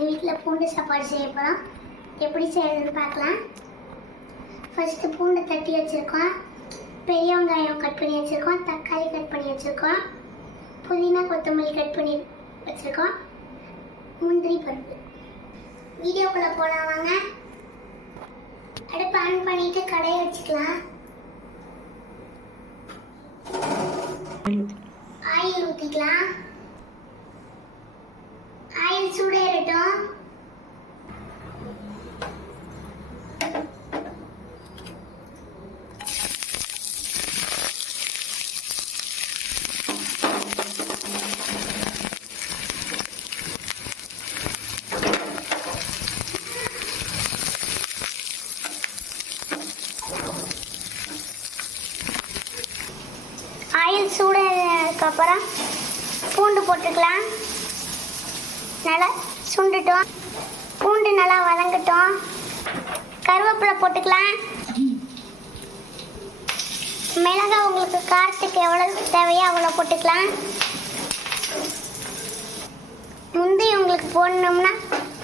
எங்கள் வீட்டில் பூண்டு சாப்பாடு செய்ய போகிறோம். எப்படி செய்யறதுன்னு பார்க்கலாம். ஃபஸ்ட்டு பூண்டை தட்டி வச்சுருக்கோம், பெரிய வெங்காயம் கட் பண்ணி வச்சுருக்கோம், தக்காளி கட் பண்ணி வச்சுருக்கோம், புதினா கொத்தமல்லி கட் பண்ணி வச்சுருக்கோம், முந்திரி பருப்பு. வீடியோக்குள்ளே போகலாம் வாங்க. அடுப்பு ஆன் பண்ணிவிட்டு கடையை வச்சுக்கலாம். ஆயில் ஊற்றிக்கலாம். ஆயில் சூடேறட்டும். ஆயில் சூடானதுக்கப்புறம் பூண்டு போட்டுக்கலாம். நல்லா சுண்டுட்டோம், பூண்டு நல்லா வதங்கட்டும். கருவேப்பிலை போட்டுக்கலாம். மிளகாய் உங்களுக்கு காரத்துக்கு எவ்வளோ தேவையோ அவ்வளோ போட்டுக்கலாம். முந்தைய உங்களுக்கு போடணும்னா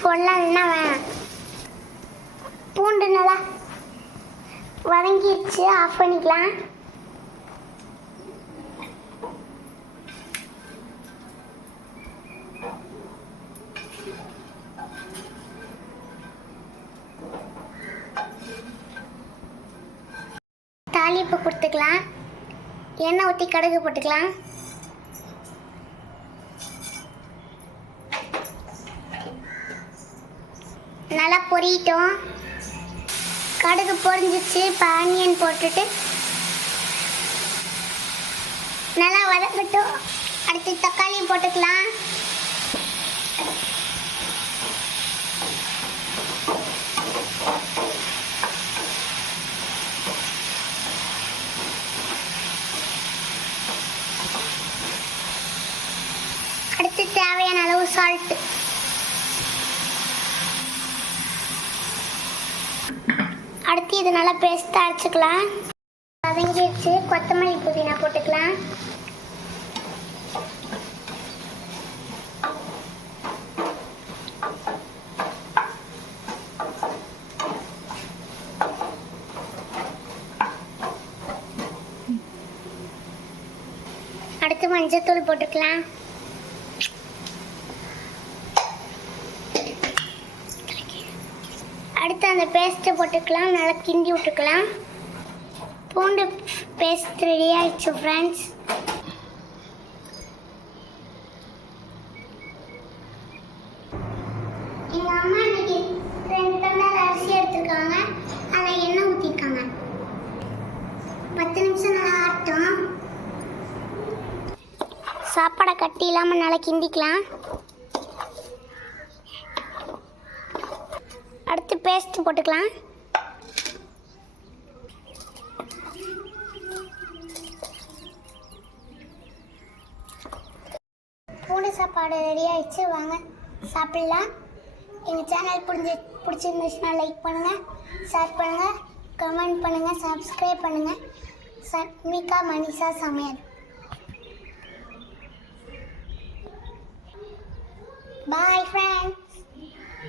போடலாம், இல்லைன்னா வேணாம். பூண்டு நல்லா வதங்கிடுச்சு, ஆஃப் பண்ணிக்கலாம். தாளிப்பு கொடுத்துக்கலாம். எண்ணெய் ஊற்றி கடுகு போட்டுக்கலாம். நல்லா பொரியட்டும். கடுகு பொரிஞ்சிச்சு. இப்போ ஆனியன் போட்டுட்டு நல்லா வதக்கட்டும். அடுத்து தக்காளி போட்டுக்கலாம். அடுத்து தேவையான அளவு சால்ட். அடுத்து இது நல்லா பேஸ்ட்டாக அரைச்சிக்கலாம். வதங்கிடுச்சு. கொத்தமல்லி புதினா போட்டுக்கலாம். அடுத்து மஞ்சத்தூள் போட்டுக்கலாம். அடுத்து அந்த பேஸ்ட்டை போட்டுக்கலாம். நல்லா கிண்டி விட்டுக்கலாம். பூண்டு பேஸ்ட் ரெடி ஆயிடுச்சு ஃப்ரெண்ட்ஸ். எங்கள் அம்மா இன்னைக்கு 2 டம்ளர் அரிசி எடுத்துருக்காங்க. அதில் எண்ணெய் ஊற்றிருக்காங்க. 10 நிமிஷம் நல்லா ஆட்டும். சாப்பாடை கட்டி இல்லாமல் நல்லா கிண்டிக்கலாம். அடுத்து பேஸ்ட் போட்டுக்கலாம். பூண்டு சாப்பாடு ரெடி ஆயிடுச்சு, வாங்க சாப்பிடலாம். எங்கள் சேனல் பிடிச்சிருந்துச்சுன்னா லைக் பண்ணுங்கள், ஷேர் பண்ணுங்கள், கமெண்ட் பண்ணுங்கள், சப்ஸ்கிரைப் பண்ணுங்கள். சத்மிகா மனிஷா சமையல். பாய் ஃப்ரெண்ட்.